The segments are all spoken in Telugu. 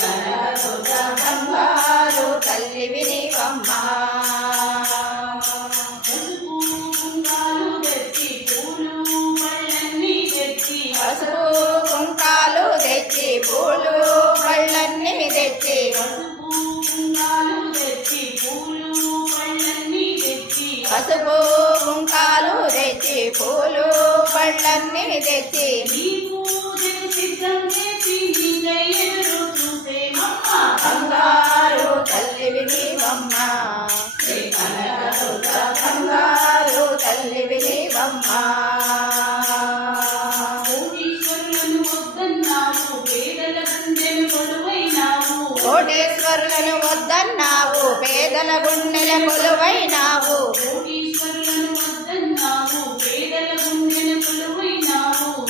కనకదుర్గ బంగారు తల్లివి నీవమ్మా. పసుపు కుంకాలు తెచ్చి పూలు పళ్ళన్నీ తెచ్చి పసుపు కుంకాలు తెచ్చి పూలు పళ్ళన్నీ తెచ్చి బంగారు తల్లివి నీవమ్మా. శ్రీ కనకదుర్గ బంగారు తల్లివి నీవమ్మా. కోటేశ్వరులను వద్దన్నావు పేదల గుండెల కొలువైనావు.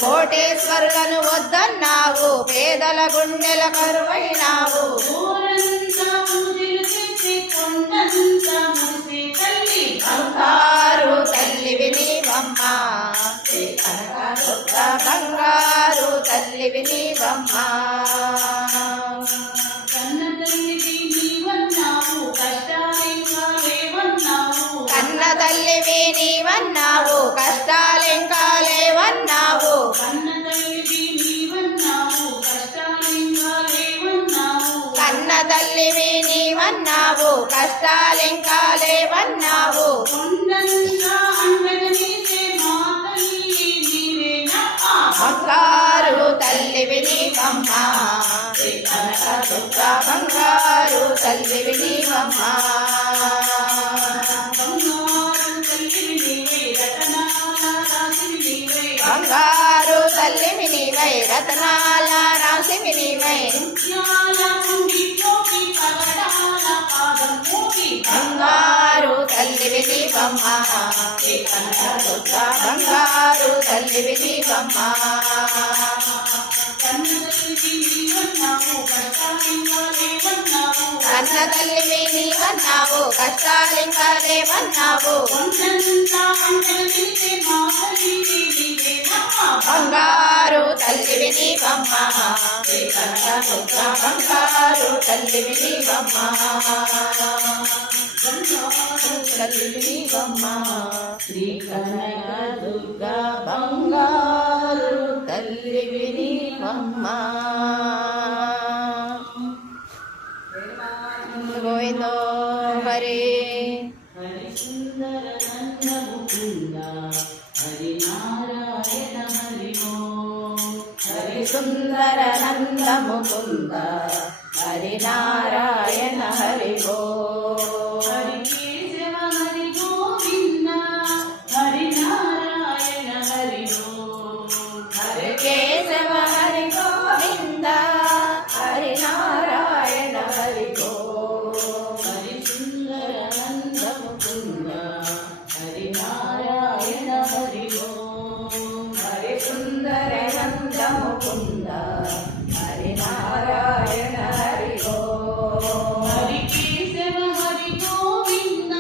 కోటేశ్వరులను వద్దన్నావు పేదల గుండెల కరువైనావు. బంగారు తల్లివి నీవమ్మా. శ్రీ కనకదుర్గ బంగారు తల్లివి నీవమ్మా. కన్న తల్లివి నీవన్నావు కష్టాలింకా లేవన్నావు. కన్న తల్లివి నీవన్నావు కష్టాలింకా లేవన్నావు. బంగారు తల్లివి నీవమ్మా. శ్రీ కనకదుర్గ బంగారు తల్లివి నీవమ్మా. బంగారు తల్లివి నీవై రతనాల రాశివి నీవై. బంగారు తల్లివి నీవమ్మా. శ్రీ కనకదుర్గ బంగారు తల్లివి నీవమ్మా. కన్న తల్లివి నీవన్నావు కష్టాలింకా లేవన్నావు. బంగారు తల్లివి నీవమ్మా. శ్రీ కనకదుర్గ బంగారు తల్లివి నీవమ్మా. తల్లివి నీవమ్మా. శ్రీ కనకదుర్గ బంగారు తల్లివి నీవమ్మా. గోవిందో హరి హరి సుందర నంద ముకుంద హరి నారాయణ హరి ఓం. హరి సుందర నంద ముకుంద హరి నారాయణ హరి ఓం. హరి కేశవ హరి గోవింద హరి నారాయణ హరి ఓం. హరి కేశవ హరి గోవింద హరి నారాయణ హరి ఓం. హరి సుందర నంద ముకుంద హరి నారాయణ హరి ఓం. హరి సుందర నంద ముకుంద హరి నారాయణ హరి ఓం. హరి కేశవ హరి గోవింద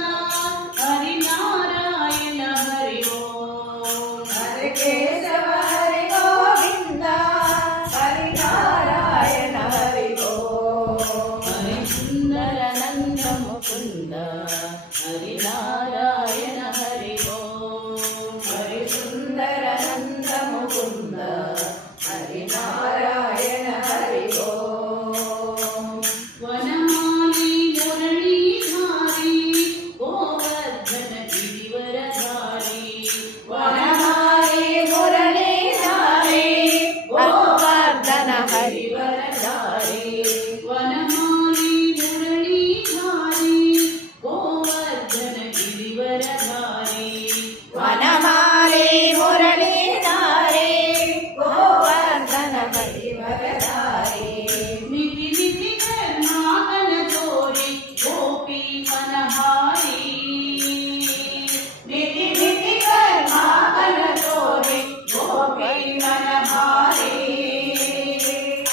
హరి నారాయణ హరి ఓం. హరి కేశవ హరి గోవింద హరి నారాయణ హరి ఓం. హరి సుందర నంద ముకుంద హరి నారాయణ హరి ఓం. హరి సుందర నంద ముకుంద హరి నారాయణ హరి ఓం. వనమాలి మురళీధారి గోవర్ధన గిరివరధారి. వనమాలి మురళీధారి గోవర్ధన హరివరధారి. వనమాలి మురళీధారి గోవర్ధన గిరివరధారి. వనమాలి మురళీధారి గోవర్ధన హరివరధారి. నిధి నిధి కర్మాగణ చోరి గోపీ వనహారి. నిధి నిధి కర్మాగణ చోరి గోపీ వనహారి.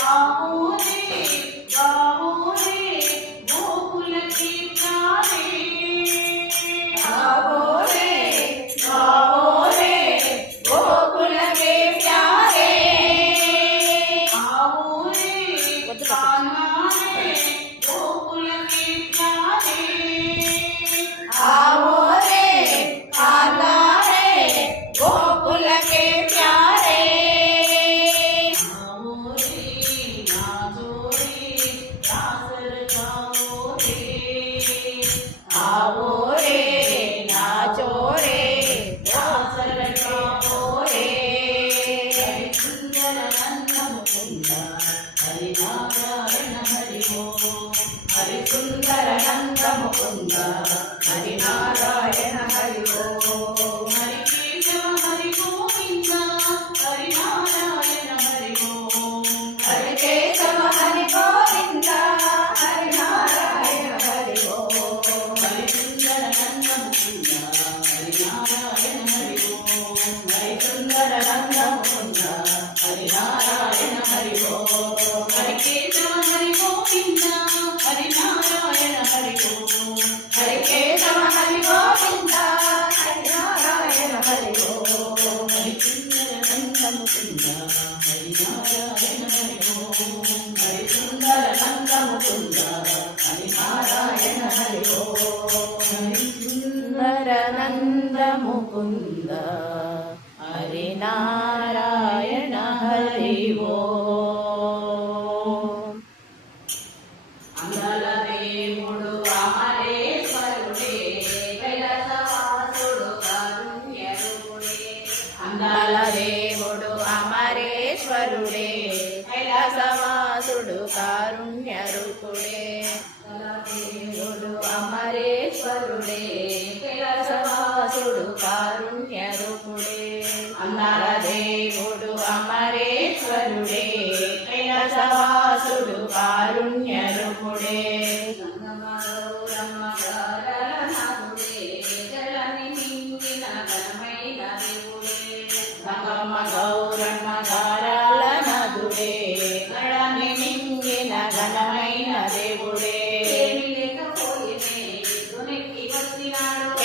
ఆపు నంద ముకుంద హరి నారాయణ హరి ఓం హరి సుందర నంద ముకుంద హరి నారాయణ హరి ఓం హరి కేశవ హరి గోవింద హరి నారాయణ హరి ఓం హరి కేశవ హరి గోవింద హరి నారాయణ హరి ఓం హరి సుందర నంద ముకుంద హరి నారాయణ హరి ఓం హరి సుందర నంద ముకుంద హరి నారాయణ హరి ఓం హరి కేశవ హరి గోవింద హరి నారాయణ హరి ఓం హరి కేశవ హరి గోవింద హరి నారాయణ హరి ఓం హరి సుందర నంద ముకుంద హరి నారాయణ హరి ఓం హరి సుందర నంద ముకుంద హరి నారాయణ హరి ఓం హరి సుందర నంద ముకుంద హరి నారాయణ హరి ఓం అంగళ దేవుడు అమరేశ్వరుడే కైలాసవాసుడు కారుణ్యరూపుడే అంగళ దేవుడు అమరేశ్వరుడే కైలాసవాసుడు కారుణ్యరూపుడే దేవుడు అమరేశ్వరుడే కైలాసవాసుడు కారుణ్యరూపుడే అంగళ దేవుడు అమరేశ్వరుడే కైలాసవాసుడు కారుణ్యరూపుడే గంగమ్మ గౌరమ్మ గారాల నదుడే గణని నింగిన ఘనమైన దేవుడే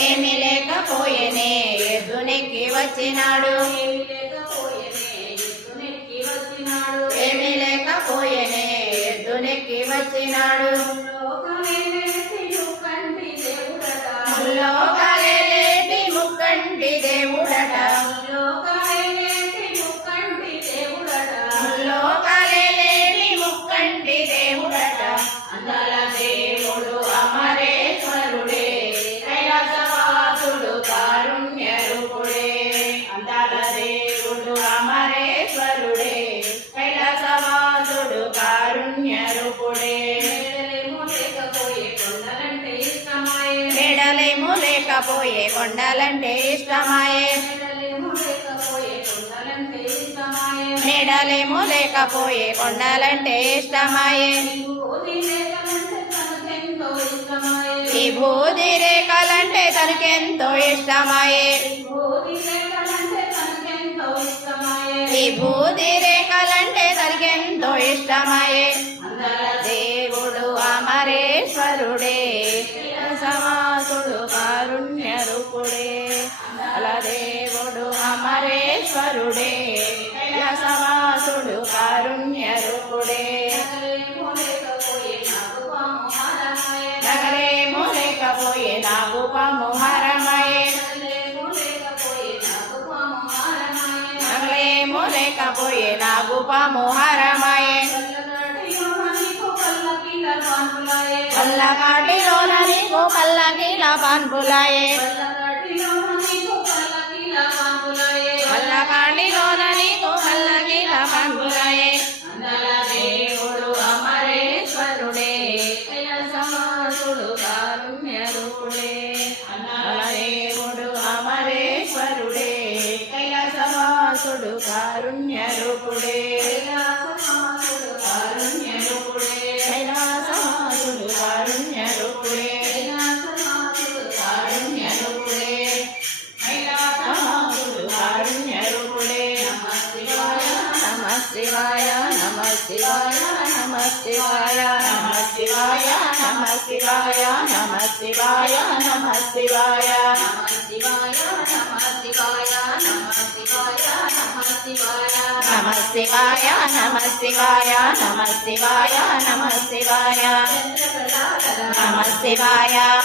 ఏమి లేకపోయేనే ఎద్దునెక్కి వచ్చినాడు ఏమి లేకపోయేనే ఎద్దునెక్కి వచ్చినాడు లోకాలేటి ముక్కంటి దేవుడట లోకాలేటి ముక్కంటి దేవుడట అందాల దేవుడు అమరేశ్వరుడే కైలాసవాసుడు కారుణ్యరూపుడే అందాల దేవుడు అమరేశ్వరుడే కైలాసవాసుడు కారుణ్యరూపుడే మెడలేము లేకపోయే కొండలంటే ఇష్టమాయే మెడలేము లేకపోయే కొండలంటే ఇష్టమాయే విభూది రేఖలంటే తనకెంతో ఇష్టమాయే విభూది రేఖలంటే తనకెంతో ఇష్టమాయే దేవుడు అమరేశ్వరుడే సమాసుడు కారుణ్యరూపుడే అలా దేవుడు అమరేశ్వరుడే సమాసుడు కారుణ్యరూపుడే నగరేమో లేకపోయే నాకు పాముహారమయే నగరేమో లేకపోయే నాకు పాముహారమయే పల్లకాటిలోన నీకు పల్లకీల పాన్పులాయే పల్లకాటిలోన నీకు పల్లకీల పాన్పులాయే దేవుడు అమరేశ్వరుడే కైలాసవాసుడు కారుణ్యరూపుడే దేవుడు అమరేశ్వరుడే కైలాసవాసుడు కారుణ్యరూపుడే కారుణ్యరూపుడే కైలాసవాసుడు కారుణ్యరూపుడే కారుణ్యరూపుడే కైలాసవాసుడు కారుణ్యరూపుడే నమ శివాయ నమ శివాయ నమ శివాయ నమ శివాయ నమ శివాయ నమ శివాయ నమ శివాయ నమ శివాయ నమ శివాయ నమ శివాయ నమ శివాయ నమ శివాయ నమ శివాయ నమ శివాయ నమ శివాయ నమ శివాయ